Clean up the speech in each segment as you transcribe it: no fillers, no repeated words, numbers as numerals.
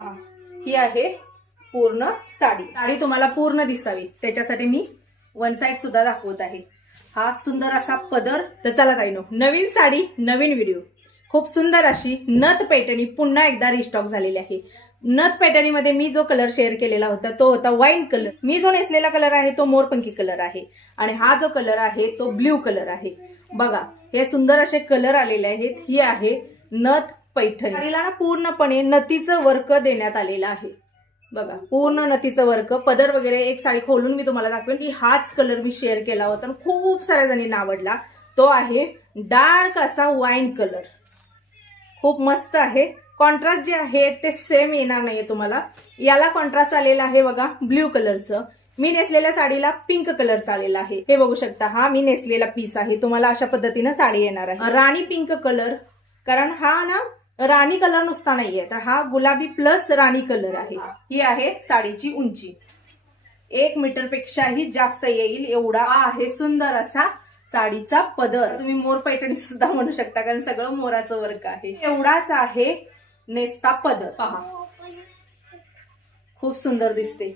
ही आहे पूर्ण साडी. साडी तुम्हाला पूर्ण दिसावी त्याच्यासाठी मी वन साइड सुद्धा दाखवत आहे. हा सुंदर असा पदर. तर चला ताईनो, नवीन साडी नवीन व्हिडिओ. खूप सुंदर अशी नथ पैठणी पुन्हा एकदा रिस्टॉक झालेली आहे. नथ पैठणीमध्ये मी जो कलर शेअर केलेला होता तो होता वाईन कलर. मी जो नेसलेला कलर आहे तो मोरपंखी कलर आहे आणि हा जो कलर आहे तो ब्ल्यू कलर आहे. बघा हे सुंदर असे कलर आलेले आहेत. ही आहे नथ पैठणी. साडीला ना पूर्णपणे नथीचं वर्क देण्यात आलेलं आहे. बघा पूर्ण नथीचं वर्क. पदर वगैरे एक साडी खोलून मी तुम्हाला दाखवेन की हाच कलर मी शेअर केला होता आणि खूप साऱ्या जणींना आवडला. तो आहे डार्क असा वाईन कलर. खूप मस्त आहे. कॉन्ट्रास्ट जे आहे ते सेम येणार नाहीये तुम्हाला. याला कॉन्ट्रास्ट आलेला आहे बघा ब्ल्यू कलरचं. मी नेसलेल्या साडीला पिंक कलरचा आलेला आहे. हे बघू शकता, हा मी नेसलेला पीस आहे. तुम्हाला अशा पद्धतीनं साडी येणार आहे. राणी पिंक कलर, कारण हा ना राणी कलर नुसता नाहीये, तर हा गुलाबी प्लस राणी कलर आहे. ही आहे साडीची उंची. 1 मीटर पेक्षाही जास्त येईल एवढा आहे सुंदर असा साडीचा पदर. तुम्ही मोर पैठणी सुद्धा म्हणू शकता कारण सगळं मोराचं वर्क आहे. एवढाच आहे नेसता पदर. पहा खूप सुंदर दिसते.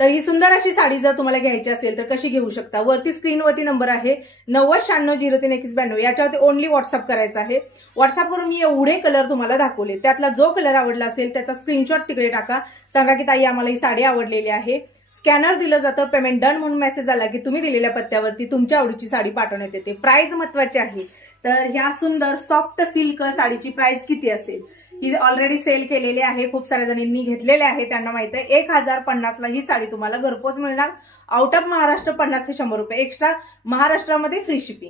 तर ही सुंदर अशी साडी जर तुम्हाला घ्यायची असेल तर कशी घेऊ शकता. वरती स्क्रीनवरती नंबर आहे 9096032192. याच्यावरती ओनली व्हॉट्सअप करायचं आहे. व्हॉट्सअपवरून मी एवढे कलर तुम्हाला दाखवले. त्यातला जो कलर आवडला असेल त्याचा स्क्रीनशॉट तिकडे टाका. सांगा की ताई आम्हाला ही साडी आवडलेली आहे. स्कॅनर दिलं जातं. पेमेंट डन म्हणून मेसेज आला की तुम्ही दिलेल्या पत्त्यावरती तुमच्या आवडीची साडी पाठवण्यात येते. प्राइस महत्वाची आहे. तर ह्या सुंदर सॉफ्ट सिल्क साडीची प्राइस किती असेल. ही ऑलरेडी सेल केलेली आहे. खूप साऱ्या जणींनी घेतलेले आहे. त्यांना माहित आहे 1050 ला ही साडी तुम्हाला घरपोच मिळणार. आउट ऑफ महाराष्ट्र 50 ते 100 रुपये एक्स्ट्रा. महाराष्ट्रामध्ये फ्री शिपिंग.